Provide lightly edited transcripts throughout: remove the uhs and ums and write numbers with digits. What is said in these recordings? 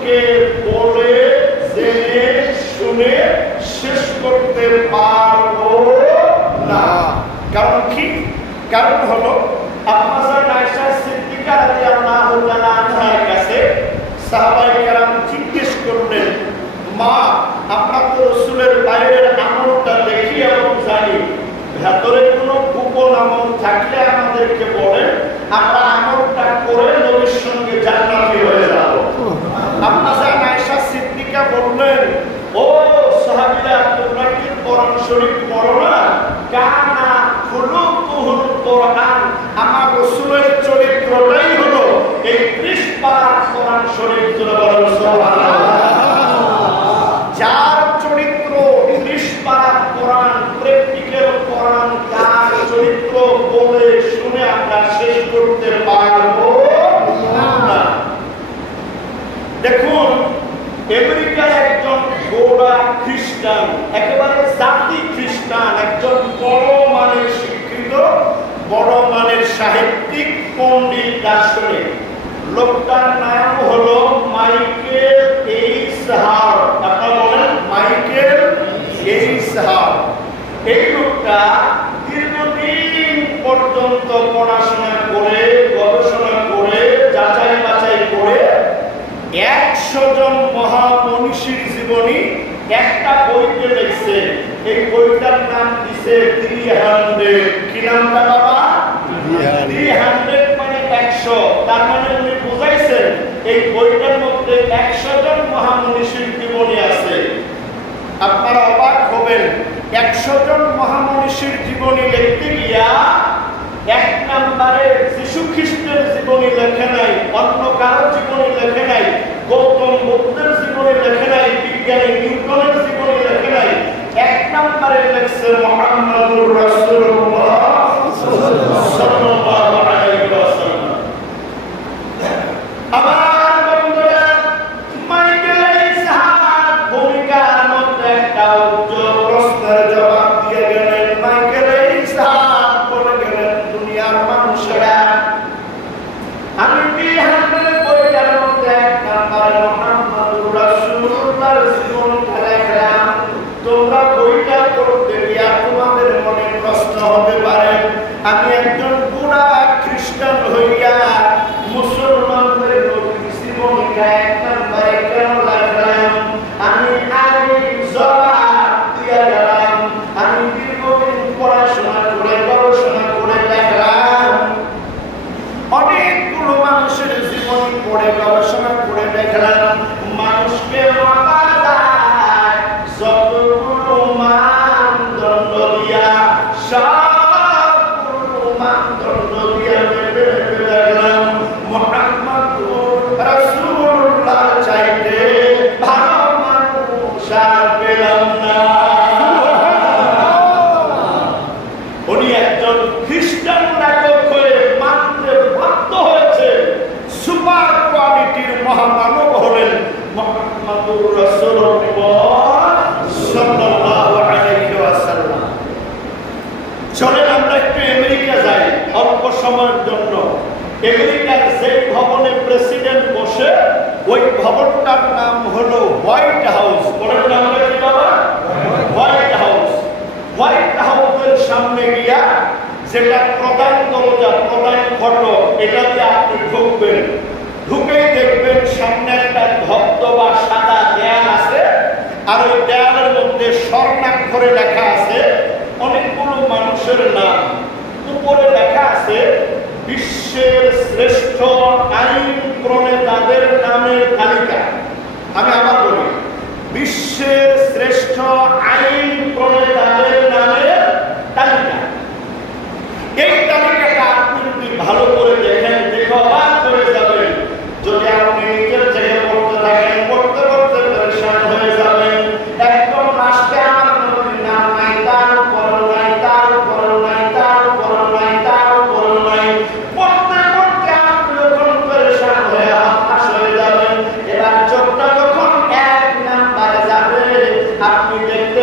আমলকে বলে জেনে শুনে শেষ করতে পারবো না। কারণ কি? কারণ হলো আম্মাজান আয়েশা সিদ্দিকা রাদিয়াল্লাহু তাআলা আনহার কাছে সাহাবায়ে কেরাম জিজ্ঞেস করলেন, মা, আমরা তো রাসূলের বাইরের আমলটা দেখি এবং জানি, ভেতরে কোনো গোপন আমল থাকলে আমাদেরকে বলেন, আমরা আমলটা করে নবীর সঙ্গে জান্নাতি হয়ে যাব। আম্মাজান আয়েশা সিদ্দিকা বললেন, ও সাহাবীরা, তোমরা কি কোরআন শরীফ পড়ো না? কানা খুলুকুহুল কোরআন, আমার রাসূলের চরিত্রটাই হলো এই 30 পারা কোরআন শরীফ। সুবহানাল্লাহ। যার চরিত্র 30 পারা কোরআন, প্র্যাকটিক্যাল কোরআন, তার চরিত্র বলে শুনে আমরা শেষ করতে পারবো না। দেখুন, আমেরিকার একজন গোড়া খ্রিস্টান, একেবারে জাতি খ্রিস্টান, একজন বড় মানের শিক্ষিত, বড় মানের সাহিত্যিক, পণ্ডিত, দার্শনিক, লোকটার নাম হলো মাইকেল এইচ হার্ট। আপনারা বলেন মাইকেল এইচ হার্ট। এই লোকটা দীর্ঘদিন পর্যন্ত পড়াশোনা করে, গবেষণা করে, যাচাই বাছাই করে 100 জন মহামনীষীর জীবনী একটা বইতে লিখছে। এই বইটার নাম দিছে 300। কি নামটা বাবা? 300 মানে 100। তার মানে উনি বুঝাইছেন এই বইটার মধ্যে 100 জন মহামনীষীর জীবনী আছে। আপনারা অবাক হবেন, 100 জন মহামনীষীর জীবনী লিখতে গিয়া 1 নম্বরে যীশু খ্রিস্টের জীবনী লেখে নাই, অন্য কারোর জীবনী লেখে নাই, গৌতম বুদ্ধের জীবনী লেখে নাই, বিজ্ঞানী নিউটনের জীবনী লেখে নাই। 1 নম্বরে লেখছে মুহাম্মদুর রাসূলুল্লাহ সাল্লাল্লাহু আলাইহি ওয়াসাল্লাম। আমার বন্ধুরা, মাইকেল এইচ হার্ট ভূমিকার মধ্যে একটা উজ্জ্বল প্রশ্নের জবাব দিয়ে গেলেন। মাইকেল এইচ হার্ট বলে গেলেন, দুনিয়ার মানুষেরা, আমি 300 বইটার মধ্যে 1 নম্বরে মুহাম্মদুর রাসূলুল্লাহর জীবনটা লিখলাম। তোমরা বইটা পড়তে গিয়া তোমাদের মনে প্রশ্ন হতে পারে, আমি একজন বুড়া খ্রিস্টান হইয়া মুসলমানদের নবীর জীবনটা 1 নম্বরে কেন লিখলাম? আমি আগে জবাব দিয়া গেলাম, আমি দীর্ঘদিন পড়াশোনা করে, গবেষণা করে লিখলাম। অনেকগুলো মানুষের জীবনী পড়ে, গবেষণা করে দেখলাম, মানুষকে মাপা যায় যতগুলো মানদণ্ড দিয়া, সবগুলো মানদণ্ড দিয়া দেখলাম মুহাম্মদুর রাসূলুল্লাহ চাইতে ভালো মানুষ আর পেলাম না। উনি একজন খ্রিস্টান নাটক হয়ে মানতে বাধ্য হয়েছে, সুপার কোয়ালিটির মহামানব হলেন মুহাম্মদুর রাসূলুল্লাহ সাল্লাল্লাহু আলাইহি ওয়াসাল্লাম। চলেন আমরা একটু আমেরিকা যাই অল্প সময়ের জন্য। আমেরিকার যে ভবনে প্রেসিডেন্ট বসে, ওই ভবনটার নাম হলো হোয়াইট হাউস। বলেন নামটা কি বাবা? White house. হোয়াইট হাউসের সামনে গিয়া যেটা প্রধান দরজা, প্রধান ফটক, এটা দিয়ে আপনি ঢুকবেন। ঢুকেই দেখবেন সামনে একটা ধবধবা সাদা দেয়াল আছে, আর ওই দেয়ালের মধ্যে স্বর্ণাক্ষরে লেখা আছে অনেকগুলো মানুষের নাম। উপরে লেখা আছে বিশ্বের শ্রেষ্ঠ আইন প্রণেতাদের নামের তালিকা। আমি আবার বলি, বিশ্বের শ্রেষ্ঠ আইন প্রণেতাদের নামের তালিকা। এই তালিকাটা আপনি যদি ভালো করে দেখেন, দেখে অবাক হয়ে যাবেন। যদি আপনি নিজের থেকে পড়তে থাকেন, পড়তে পড়তে পরেশান হয়ে যাবেন। একদম লাস্টে আমার নবীর নাম নাই, তার উপর নাই, তার উপর নাই, তার উপর নাই, তার উপর নাই। পড়তে পড়তে আপনি যখন পরেশান হয়ে হতাশ হয়ে যাবেন, এবার চোখটা যখন 1 নাম্বারে যাবে, আপনি দেখতে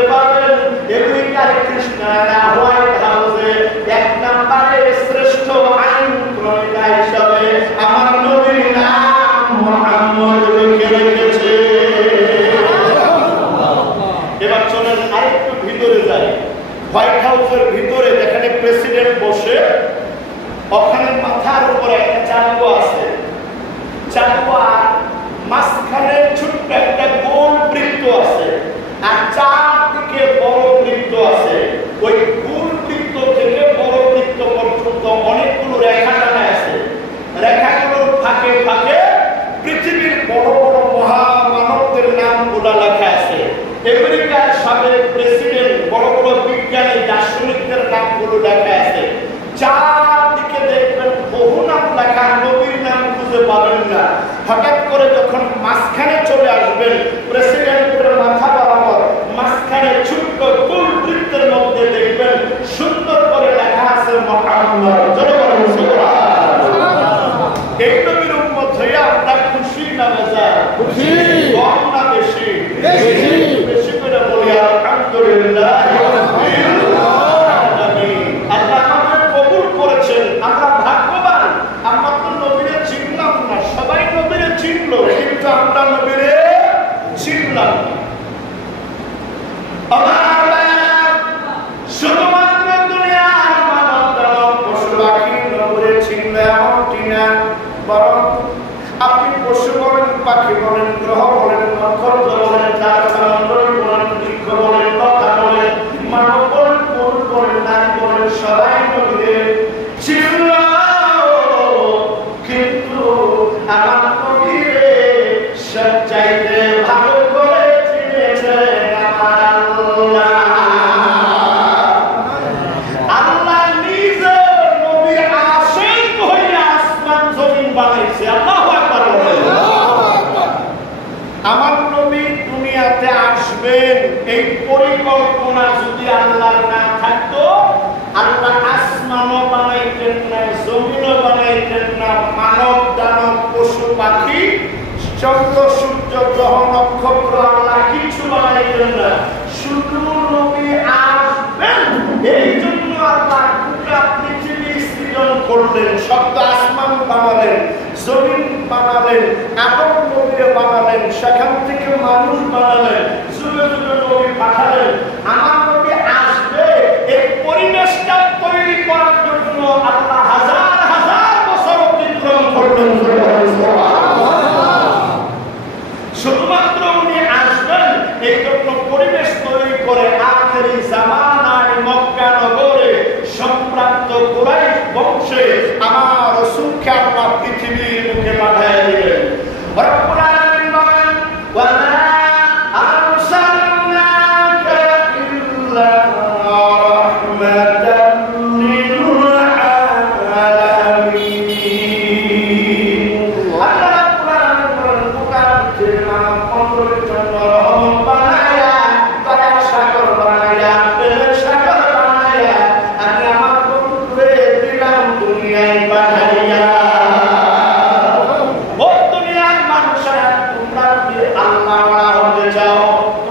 আমেরিকার সাবেক প্রেসিডেন্ট, বড় বড় বিজ্ঞানী দার্শনিকদের নামগুলো লেখা আছে। চারদিকে দেখবেন বহু নাম লেখা, নবীর নাম খুঁজে পাবেন না। হঠাৎ করে যখন মাঝখানে চলে আসবেন, প্রেসিডেন্টের মাথা বরাবর মাঝখানে ছোট্ট গোল বৃত্তের মধ্যে দেখবেন সুন্দর করে লেখা আছে মুহাম্মদ। এই নবীর উম্মত হইয়া আমরা খুশি না বেজার? খুশি। কম না বেশি? বেশি। বেশি করে বলি আলহামদুলিল্লাহ। আল্লাহ আমাদের কবুল করেছেন, আমরা ভাগ্যবান। আমরা তো নবীরে চিনলাম না, সবাই নবীরে চিনল, কিন্তু আমরা নবীরে চিনলাম না। শুধুমাত্র দুনিয়ার মানব দানব পশু পাখি নবীরে চিনলে এমনটি না, বরং আপনি পশু বলেন, পাখি বলেন, গ্রহ বলেন, নক্ষত্র বলেন, তারকামণ্ডল বলেন, বৃক্ষ বলেন, লতা বলেন, মানব বলেন, পুরুষ বলেন, নারী বলেন, সবাই নবীরে চিনল। কিন্তু আমার নবীরে সবচাইতে ভালো করে চিনেছেন আমার আল্লাহ। আল্লাহ নিজে নবীর আশিক হইয়া আসমান জমিন বানাইছে। আল্লাহু আকবার বলেন। আমার নবী দুনিয়াতে আসবেন, এই পরিকল্পনা যদি আল্লাহর না থাকতো, আল্লাহ আসমানও বানাইতেন না, জমিনও বানাইতেন না, মানব দানব পশু পাখি চন্দ্র সূর্য গ্রহ নক্ষত্র আল্লাহ কিছু বানাইতেন না। শুধু নবী আসবেন, এই জন্য আল্লাহ গোটা পৃথিবী সৃজন করলেন। শব্দ আসমান বানালেন, জমিন বানালেন, আদম নবীরে বানালেন, সেখান থেকে মানুষ বানালেন, যুগে যুগে নবী পাঠালেন। আমার নবী আসবে, এই পরিবেশটা তৈরি করার জন্য আল্লাহ হাজার হাজার বছর অতিক্রম করলেন। শুধুমাত্র উনি আসবেন, এই জন্য পরিবেশ তৈরি করে আখেরি জামানায় মক্কা নগরে সম্ভ্রান্ত কুরাইশ বংশে আমার রাসূলকে আল্লাহ পৃথিবীর মুখে পাঠিয়ে দিলেন। রব্বুল আলামিন বলেন, ওয়া মা আরসালনাকা ইল্লা রাহমাতান লিল আলামিন। আল্লাহ রাব্বুল আলামিন বলেন, গোটা পৃথিবীর মানব মণ্ডলীর জন্য রহমত বানায়া, দয়ার সাগর বানায়া, প্রেমের সাগর বানায়া আমি আমার বন্ধুরে দিলাম দুনিয়ায় পাঠাইয়া।